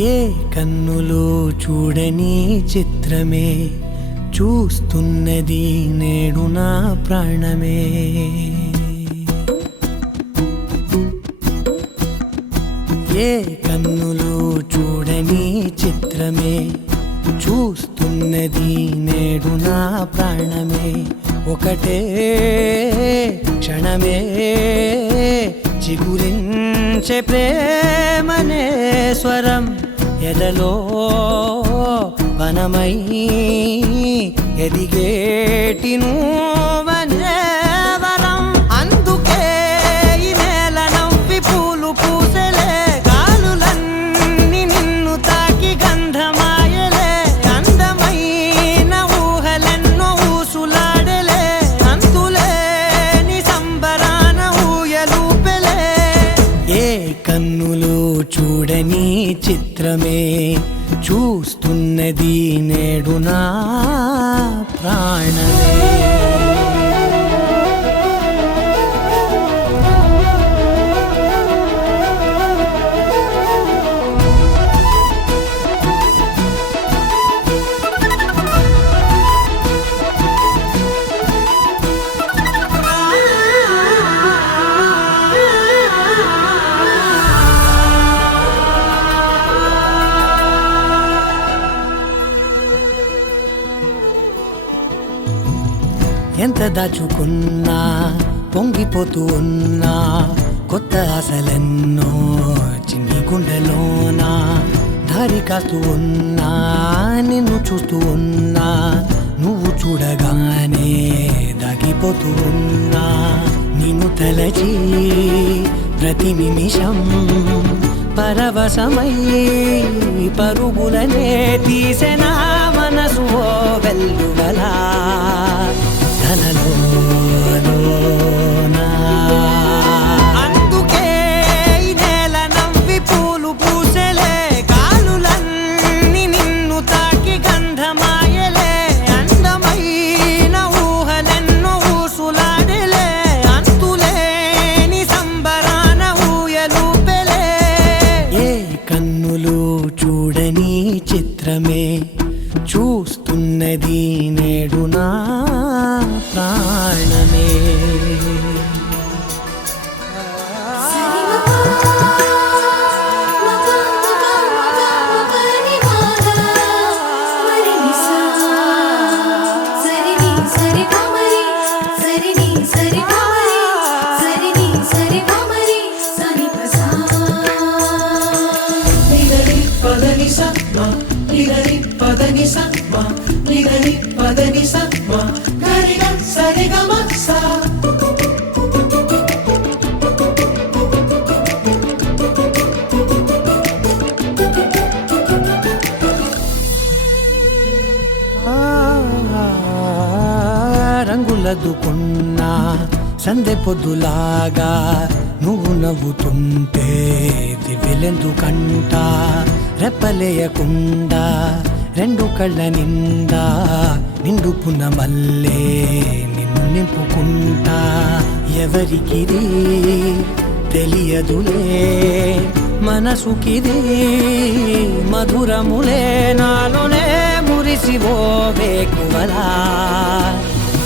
ఏ కన్నులో చూడని చిత్రమే చూస్తున్నది నేడు నా ప్రాణమే. ఏ కన్నులో చూడని చిత్రమే చూస్తున్నది నేడు నా ప్రాణమే. ఒకటే క్షణమే చిగురించే ప్రేమనే స్వరం ఎదలో వనమై ఎదిగేటి నువ్వనే వరం. అందుకే ఈ నేల నవ్వి పూలు పూసెలే, గాలులన్నీ నిన్ను తాకి గంధమాయలే. అందమైన ఊహలెన్నో ఊసులాడలే, అంతులేని సంబరాన ఊయలూపెలే. ఏ కన్నులో చూడని చిత్రమే చూస్తున్నది నేడు నా ప్రాణమే. ఎంత దాచుకున్నా పొంగిపోతూ ఉన్నా, కొత్త ఆశలెన్నో చిన్ని గుండెలోనా. దారి కాస్తూ ఉన్నా, నిన్ను చూస్తూ ఉన్నా, నువ్వు చూడగానే దాగిపోతూ ఉన్నా. నిన్ను తలచి ప్రతి నిమిషం పరవశమై పరుగులనే తీసెనా మనసు ఓ వెల్లువలా. అందుకే ఈ నేల నవ్వి పూలు పూసెలే, గాలులన్నీ నిన్ను తాకి గంధమాయలే. అందమైన ఊహలెన్నో ఊసులాడలే, అంతులేని సంబరాన ఊయలూపెలే. ఏ కన్నులు చూడని చిత్రమే చూస్తున్నది నేడు నా ప్రాణమే. రంగులదుకున్నా సందె పొద్దులాగా నువ్వు నవ్వుతుంటే దివ్వెలెందుకంట. రెప్పలేయకుండా రెండు కళ్ళ నిండా నిండుకున్న మల్లే నిన్ను నింపుకుంటా. ఎవరికిది తెలియదులే మనసుకిది మధురములే, నాలోనే మురిసివో వేకువలా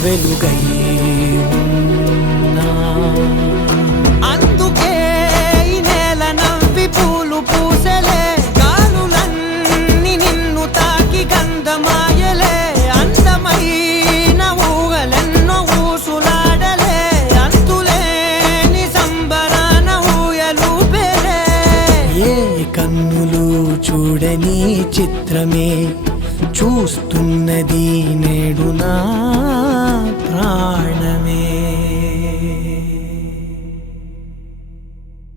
వెలుగై ఉన్నా. అందుకే ఈ నేల నవ్వి పూలు పూసెలే, గాలులన్నీ నిన్ను తాకి గంధమాయలే. అందమైన ఊహలెన్నో ఊసులాడలే, అంతులేని సంబరాన ఊయలూపెలే. ఏ కన్నులు చూడని చిత్రమే చూస్తున్నది నేడు నా ప్రాణమే.